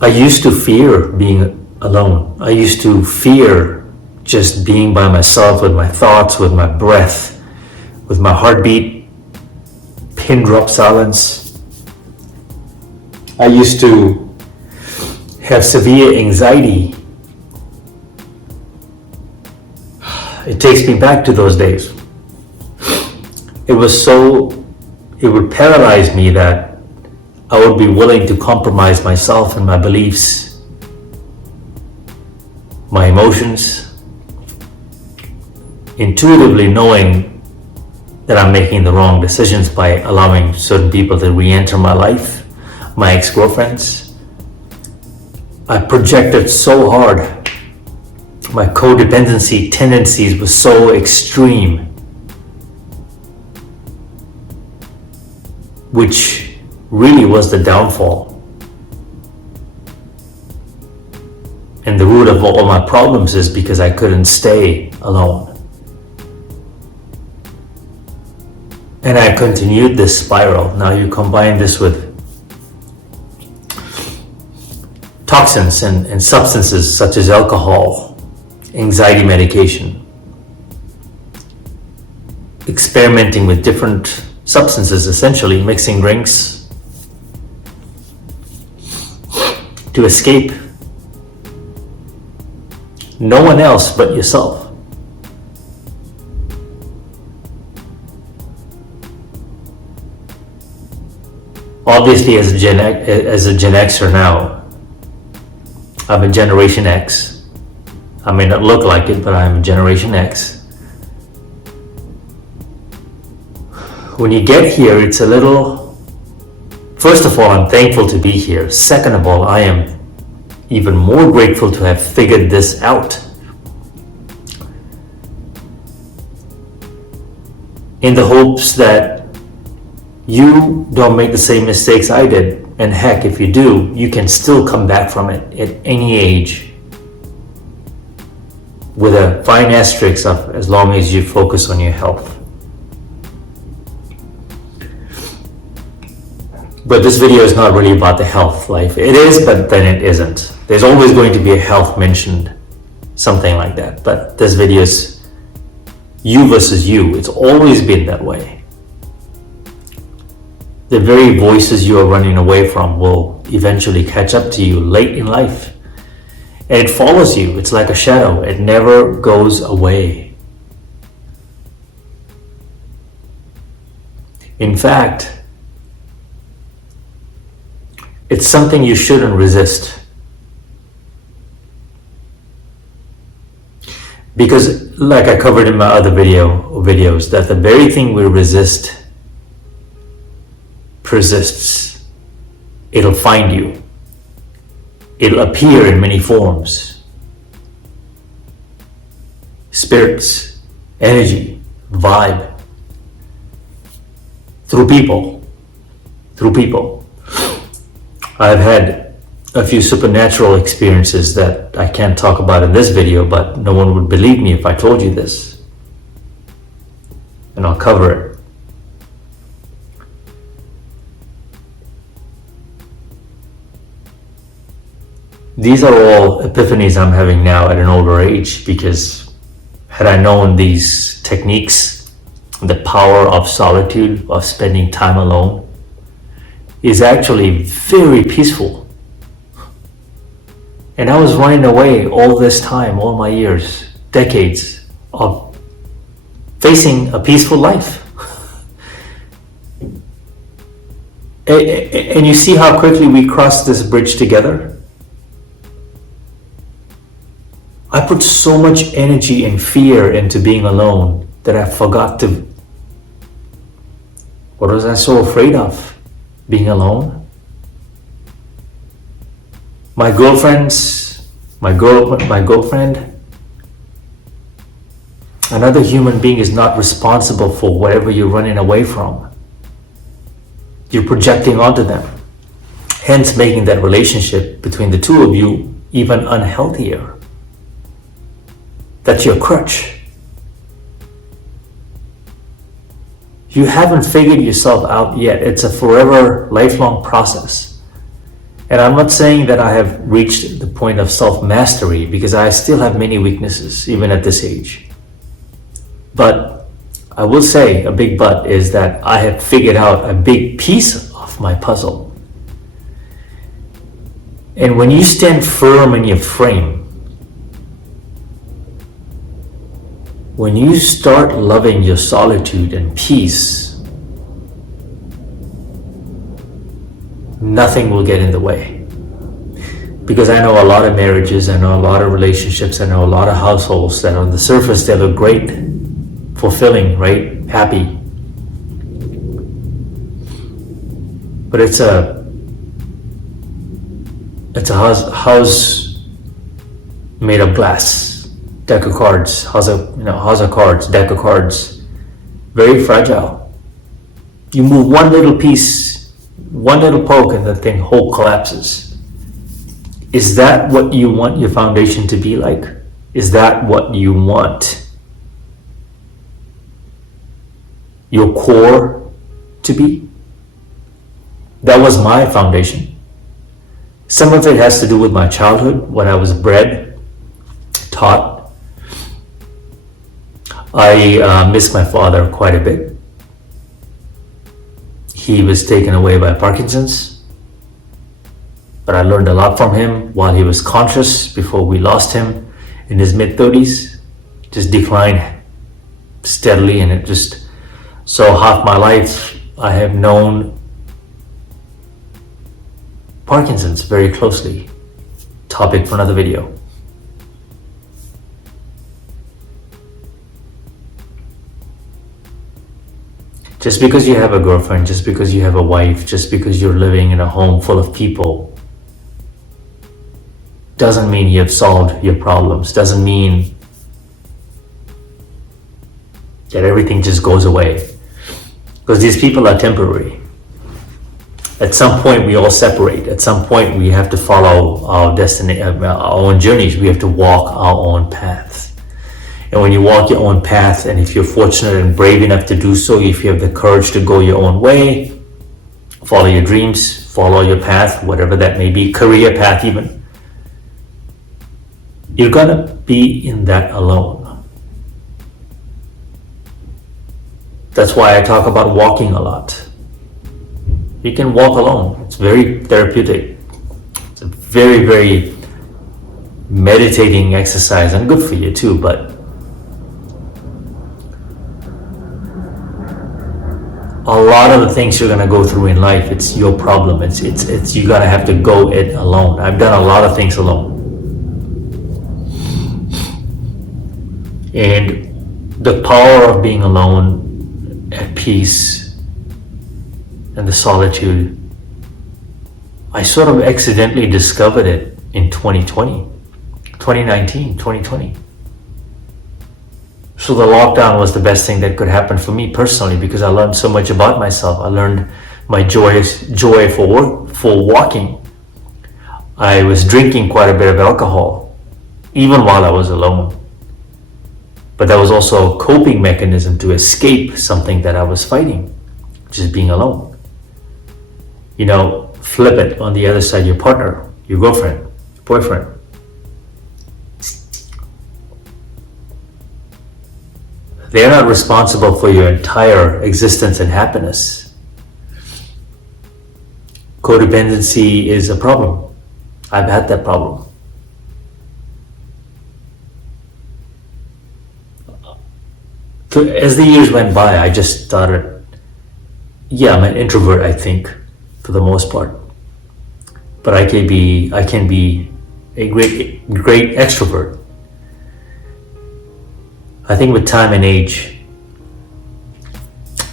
I used to fear being alone. I used to fear just being by myself with my thoughts, with my breath, with my heartbeat, pin drop silence. I used to have severe anxiety. It takes me back to those days. It would paralyze me that I would be willing to compromise myself and my beliefs, my emotions, intuitively knowing that I'm making the wrong decisions by allowing certain people to re-enter my life, my ex-girlfriends. I projected so hard. My codependency tendencies were so extreme, which really was the downfall. And the root of all my problems is because I couldn't stay alone. And I continued this spiral. Now you combine this with toxins and substances such as alcohol, anxiety medication, experimenting with different substances, essentially mixing drinks to escape no one else but yourself. Obviously, as a Gen Xer now, I'm a Generation X. I may not look like it, but I'm a Generation X. When you get here, it's a little... First of all, I'm thankful to be here. Second of all, I am even more grateful to have figured this out. In the hopes that you don't make the same mistakes I did. And heck, if you do, you can still come back from it at any age. With a fine asterisk of as long as you focus on your health. But this video is not really about the health life. It is, but then it isn't. There's always going to be a health mentioned, something like that. But this video is you versus you. It's always been that way. The very voices you are running away from will eventually catch up to you late in life. And it follows you. It's like a shadow. It never goes away. In fact, it's something you shouldn't resist. Because, like I covered in my other videos, that the very thing we resist persists. It'll find you. It'll appear in many forms. Spirits, energy, vibe. Through people. I've had a few supernatural experiences that I can't talk about in this video, but no one would believe me if I told you this. And I'll cover it. These are all epiphanies I'm having now at an older age, because had I known these techniques, the power of solitude, of spending time alone, is actually very peaceful. And I was running away all this time, all my years, decades of facing a peaceful life. And you see how quickly we crossed this bridge together? I put so much energy and fear into being alone that I forgot to... What was I so afraid of? Being alone? My girlfriend, another human being is not responsible for whatever you're running away from. You're projecting onto them, hence making that relationship between the two of you even unhealthier. That's your crutch. You haven't figured yourself out yet. It's a forever, lifelong process. And I'm not saying that I have reached the point of self-mastery, because I still have many weaknesses, even at this age. But I will say a big but is that I have figured out a big piece of my puzzle. And when you stand firm in your frame, when you start loving your solitude and peace, nothing will get in the way. Because I know a lot of marriages, I know a lot of relationships, I know a lot of households that on the surface they look great, fulfilling, right? Happy. But it's a house made of glass, deck of cards, house of cards, deck of cards, very fragile. You move one little piece, one little poke, and the thing whole collapses. Is that what you want your foundation to be like? Is that what you want your core to be? That was my foundation. Some of it has to do with my childhood, when I was bred, taught. I miss my father quite a bit. He was taken away by Parkinson's, but I learned a lot from him while he was conscious before we lost him in his mid-30s. Just declined steadily, and it just, so half my life I have known Parkinson's very closely. Topic for another video. Just because you have a girlfriend, just because you have a wife, just because you're living in a home full of people, doesn't mean you have solved your problems, doesn't mean that everything just goes away. Because these people are temporary. At some point we all separate. At some point we have to follow our destiny, our own journeys. We have to walk our own paths. And when you walk your own path, and if you're fortunate and brave enough to do so, if you have the courage to go your own way, follow your dreams, follow your path, whatever that may be, career path even, you're gonna be in that alone. That's why I talk about walking a lot. You can walk alone. It's very therapeutic. It's a very, very meditating exercise, and good for you too, but a lot of the things you're gonna go through in life, it's your problem. It's you gotta have to go it alone. I've done a lot of things alone. And the power of being alone, at peace, and the solitude, I sort of accidentally discovered it in 2020, 2019, 2020. So the lockdown was the best thing that could happen for me personally, because I learned so much about myself. I learned my joy for walking. I was drinking quite a bit of alcohol, even while I was alone. But that was also a coping mechanism to escape something that I was fighting, which is being alone. You know, flip it on the other side, your partner, your girlfriend, your boyfriend. They're not responsible for your entire existence and happiness. Codependency is a problem. I've had that problem. As the years went by, I just started, I'm an introvert, I think, for the most part. But I can be a great extrovert. I think with time and age,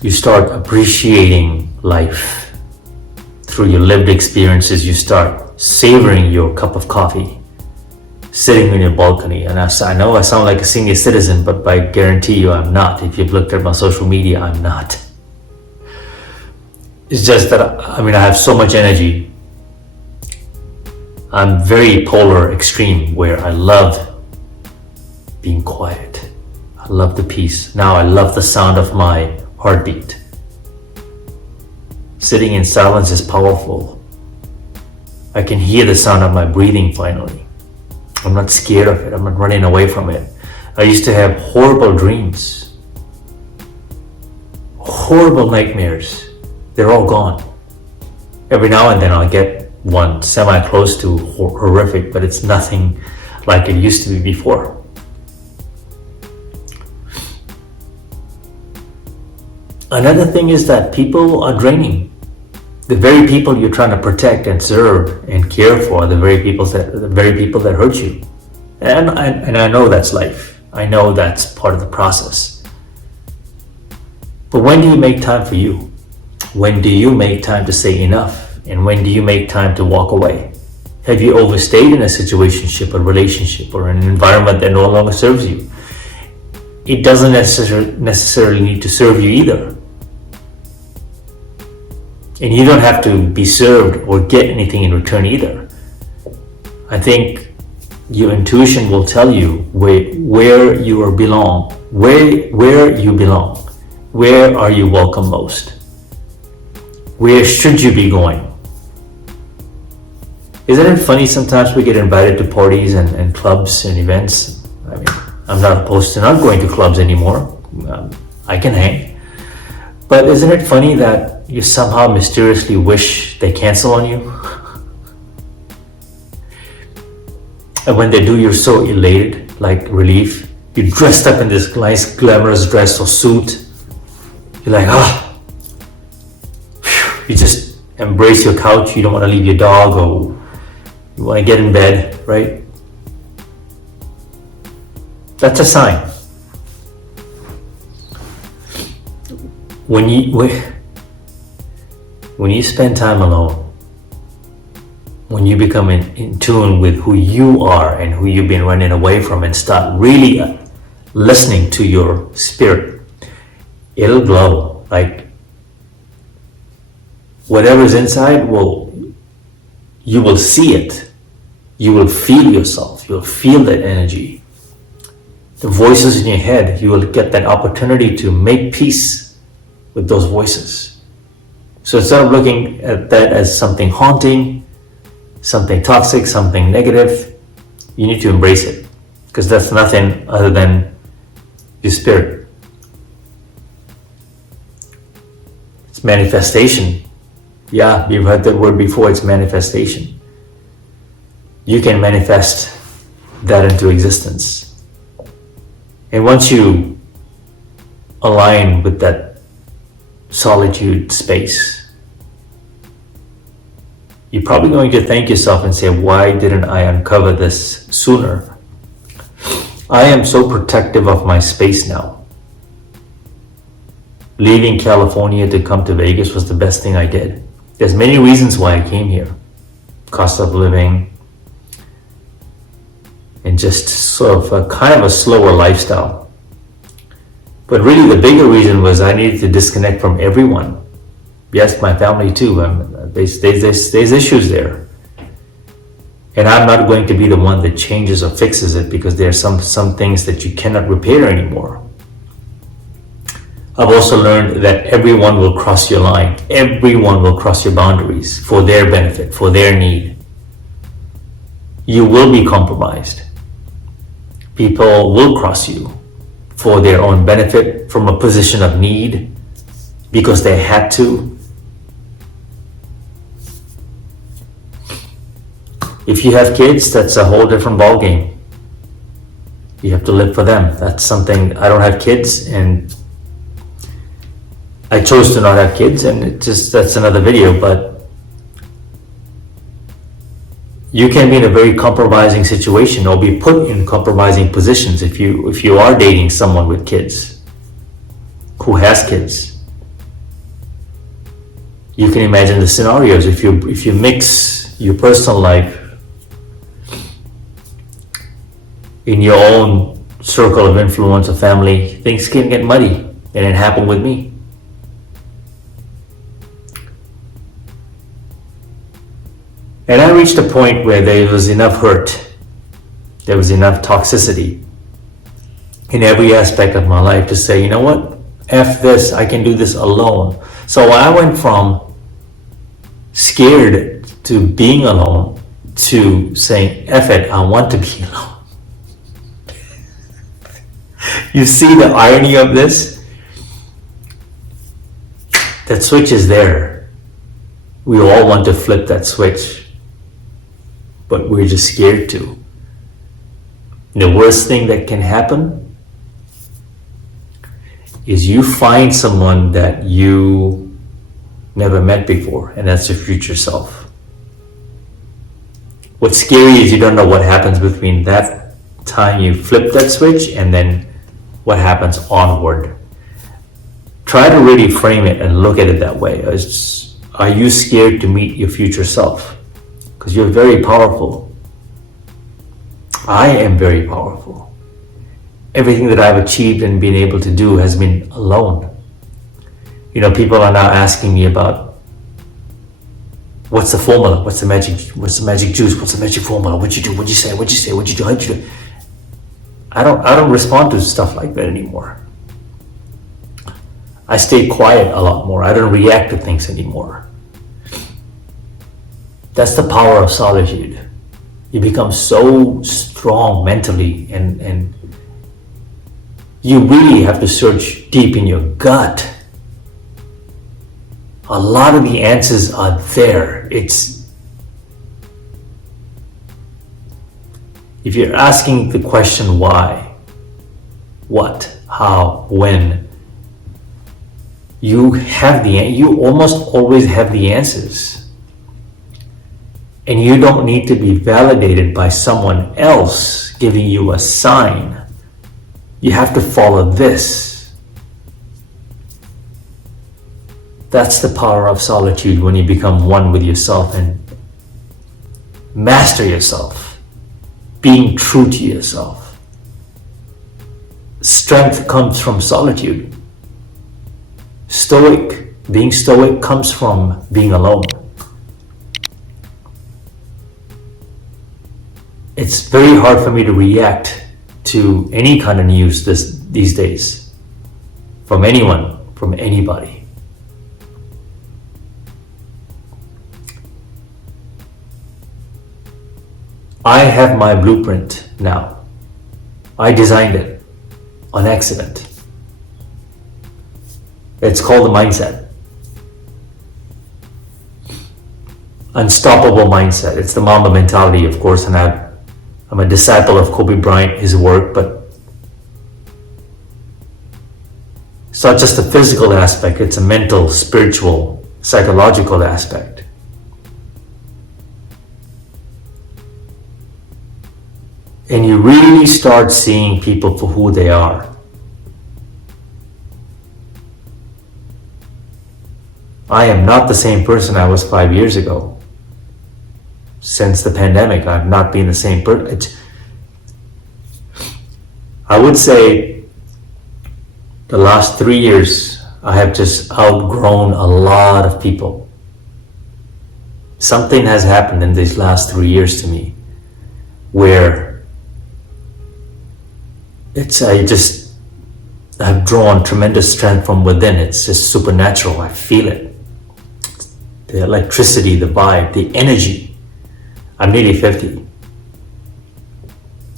you start appreciating life through your lived experiences. You start savoring your cup of coffee, sitting on your balcony. And I know I sound like a senior citizen, but I guarantee you I'm not. If you've looked at my social media, I'm not. It's just that, I have so much energy. I'm very polar extreme, where I love being quiet. I love the peace. Now I love the sound of my heartbeat. Sitting in silence is powerful. I can hear the sound of my breathing finally. I'm not scared of it. I'm not running away from it. I used to have horrible dreams, horrible nightmares. They're all gone. Every now and then I'll get one semi-close to horrific, but it's nothing like it used to be before. Another thing is that people are draining. The very people you're trying to protect and serve and care for are the very people that hurt you. And I know that's life. I know that's part of the process. But when do you make time for you? When do you make time to say enough? And when do you make time to walk away? Have you overstayed in a situationship, a relationship, or an environment that no longer serves you? It doesn't necessarily need to serve you either. And you don't have to be served or get anything in return either. I think your intuition will tell you where you belong, where you belong, where are you welcome most, where should you be going. Isn't it funny sometimes we get invited to parties and clubs and events? I mean, I'm not opposed to not going to clubs anymore. I can hang. But isn't it funny that you somehow mysteriously wish they cancel on you? And when they do, you're so elated, like relief. You're dressed up in this nice glamorous dress or suit. You're like, you just embrace your couch. You don't want to leave your dog, or you want to get in bed, right? That's a sign. When you spend time alone, when you become in tune with who you are and who you've been running away from, and start really listening to your spirit, it'll glow. Like whatever's inside you will see it. You will feel yourself. You'll feel that energy. The voices in your head, you will get that opportunity to make peace with those voices. So instead of looking at that as something haunting, something toxic, something negative, you need to embrace it, because that's nothing other than your spirit. It's manifestation. Yeah, you've heard that word before. It's manifestation. You can manifest that into existence. And once you align with that solitude space, you're probably going to thank yourself and say, why didn't I uncover this sooner? I am so protective of my space now. Leaving California to come to Vegas was the best thing I did. There's many reasons why I came here. Cost of living, and just sort of a kind of a slower lifestyle. But really the bigger reason was I needed to disconnect from everyone. Yes, my family too. There's issues there. And I'm not going to be the one that changes or fixes it, because there are some things that you cannot repair anymore. I've also learned that everyone will cross your line. Everyone will cross your boundaries for their benefit, for their need. You will be compromised. People will cross you for their own benefit, from a position of need, because they had to. If you have kids, that's a whole different ballgame. You have to live for them. That's something. I don't have kids, and I chose to not have kids, and that's another video. But you can be in a very compromising situation, or be put in compromising positions if you are dating someone with kids, who has kids. You can imagine the scenarios if you mix your personal life in your own circle of influence or family. Things can get muddy, and it happened with me. And I reached a point where there was enough hurt, there was enough toxicity in every aspect of my life to say, you know what, F this, I can do this alone. So I went from scared to being alone to saying, F it, I want to be alone. You see the irony of this? That switch is there. We all want to flip that switch, but we're just scared to. The worst thing that can happen is you find someone that you never met before, and that's your future self. What's scary is you don't know what happens between that time you flip that switch and then what happens onward. Try to really frame it and look at it that way. Are you scared to meet your future self? Because you're very powerful. I am very powerful. Everything that I've achieved and been able to do has been alone. You know, people are now asking me about what's the formula, what's the magic juice, what's the magic formula, what you do, what you say, what you do, how'd you do. I don't respond to stuff like that anymore. I stay quiet a lot more. I don't react to things anymore. That's the power of solitude. You become so strong mentally, and you really have to search deep in your gut. A lot of the answers are there. If you're asking the question why, what, how, when, you almost always have the answers. And you don't need to be validated by someone else giving you a sign. You have to follow this. That's the power of solitude, when you become one with yourself and master yourself, being true to yourself. Strength comes from solitude. Being stoic comes from being alone. It's very hard for me to react to any kind of news these days, from anyone, from anybody. I have my blueprint now. I designed it on accident. It's called the mindset. Unstoppable mindset. It's the Mamba mentality, of course, and I'm a disciple of Kobe Bryant, his work, but it's not just a physical aspect, it's a mental, spiritual, psychological aspect. And you really start seeing people for who they are. I am not the same person I was 5 years ago. Since the pandemic, I've not been the same person. I would say the last 3 years, I have just outgrown a lot of people. Something has happened in these last 3 years to me where I've drawn tremendous strength from within. It's just supernatural. I feel it. The electricity, the vibe, the energy. I'm nearly 50.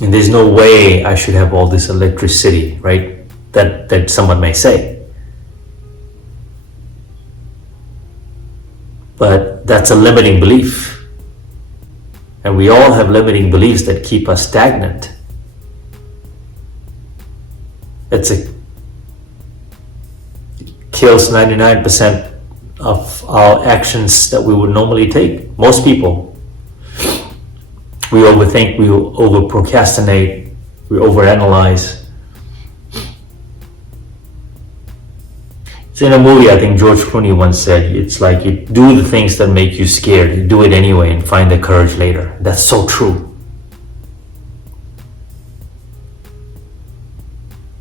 And there's no way I should have all this electricity, right? That someone may say. But that's a limiting belief. And we all have limiting beliefs that keep us stagnant. It kills 99% of our actions that we would normally take. Most people. We overthink, we over procrastinate, we overanalyze. So in a movie, I think George Clooney once said, it's like you do the things that make you scared, you do it anyway and find the courage later. That's so true.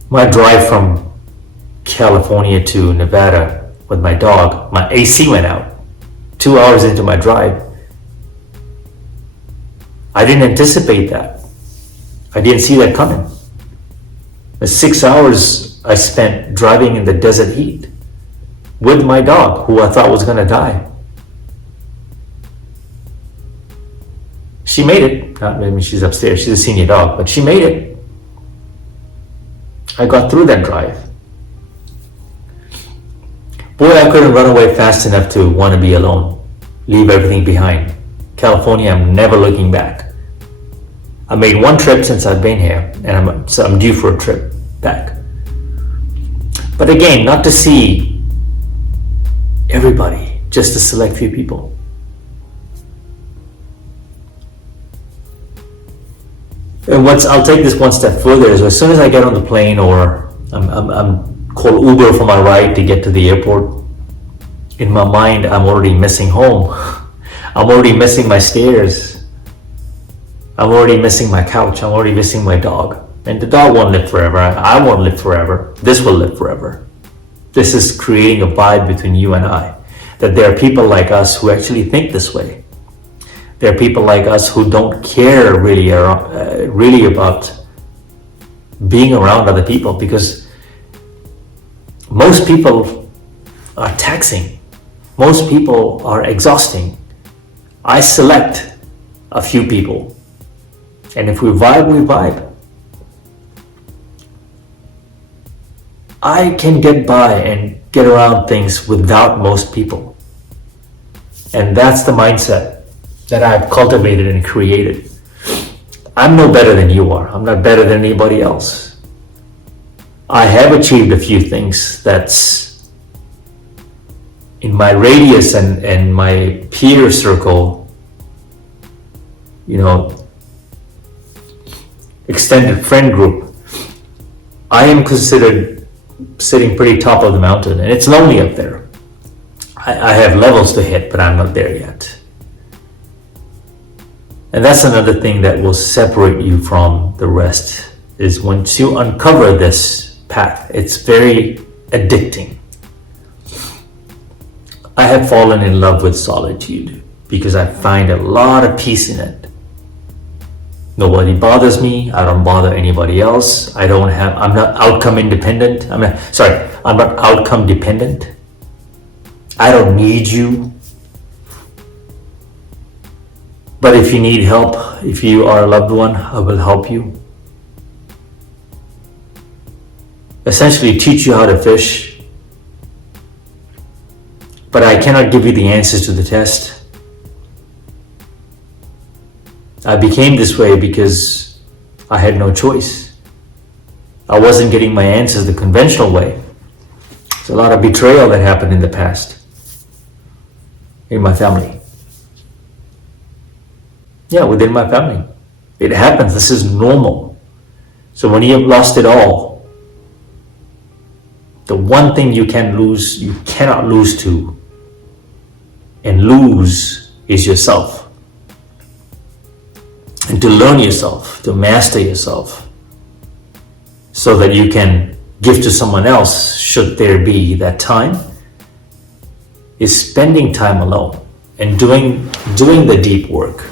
My drive from California to Nevada with my dog, my AC went out 2 hours into my drive. I didn't anticipate that. I didn't see that coming. The 6 hours I spent driving in the desert heat with my dog, who I thought was going to die. She made it. I mean, she's upstairs. She's a senior dog, but she made it. I got through that drive. Boy, I couldn't run away fast enough to want to be alone. Leave everything behind. California, I'm never looking back. I made one trip since I've been here, and I'm due for a trip back. But again, not to see everybody, just a select few people. And I'll take this one step further, is as soon as I get on the plane or I'm called Uber for my ride to get to the airport, in my mind, I'm already missing home. I'm already missing my stairs. I'm already missing my couch. I'm already missing my dog. And the dog won't live forever. I won't live forever. This will live forever. This is creating a vibe between you and I, that there are people like us who actually think this way. There are people like us who don't care really about being around other people, because most people are taxing. Most people are exhausting. I select a few people. And if we vibe, we vibe. I can get by and get around things without most people. And that's the mindset that I've cultivated and created. I'm no better than you are. I'm not better than anybody else. I have achieved a few things that's in my radius and my peer circle, extended friend group. I am considered sitting pretty top of the mountain, and it's lonely up there. I have levels to hit, but I'm not there yet. And that's another thing that will separate you from the rest, is once you uncover this path, it's very addicting. I have fallen in love with solitude because I find a lot of peace in it. Nobody bothers me. I don't bother anybody else. I'm not outcome independent. I'm not outcome dependent. I don't need you. But if you need help, if you are a loved one, I will help you. Essentially teach you how to fish. But I cannot give you the answers to the test. I became this way because I had no choice. I wasn't getting my answers the conventional way. There's a lot of betrayal that happened in the past in my family. Yeah, within my family. It happens. This is normal. So when you have lost it all, the one thing you cannot lose to, and lose, is yourself. And to learn yourself, to master yourself, so that you can give to someone else, should there be that time, is spending time alone and doing the deep work,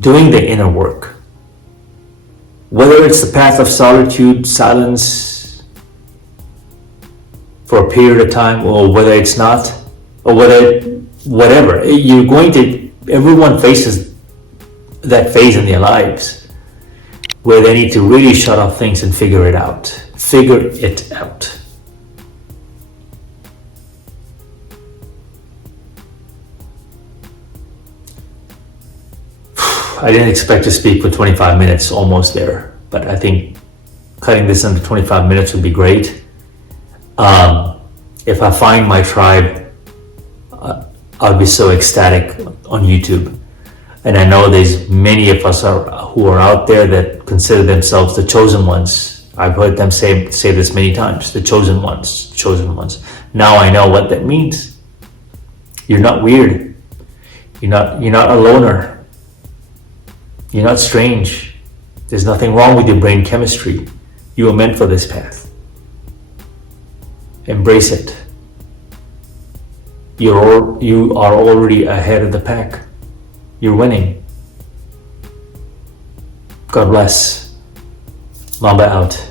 doing the inner work. Whether it's the path of solitude, silence for a period of time, or whether it's not, or whatever, everyone faces that phase in their lives where they need to really shut off things and figure it out. I didn't expect to speak for 25 minutes, almost there, but I think cutting this under 25 minutes would be great. If I find my tribe, I'll be so ecstatic on YouTube. And I know there's many of us who are out there that consider themselves the chosen ones. I've heard them say this many times, the chosen ones, chosen ones. Now I know what that means. You're not weird. You're not a loner. You're not strange. There's nothing wrong with your brain chemistry. You are meant for this path. Embrace it. You are already ahead of the pack. You're winning. God bless. Mamba out.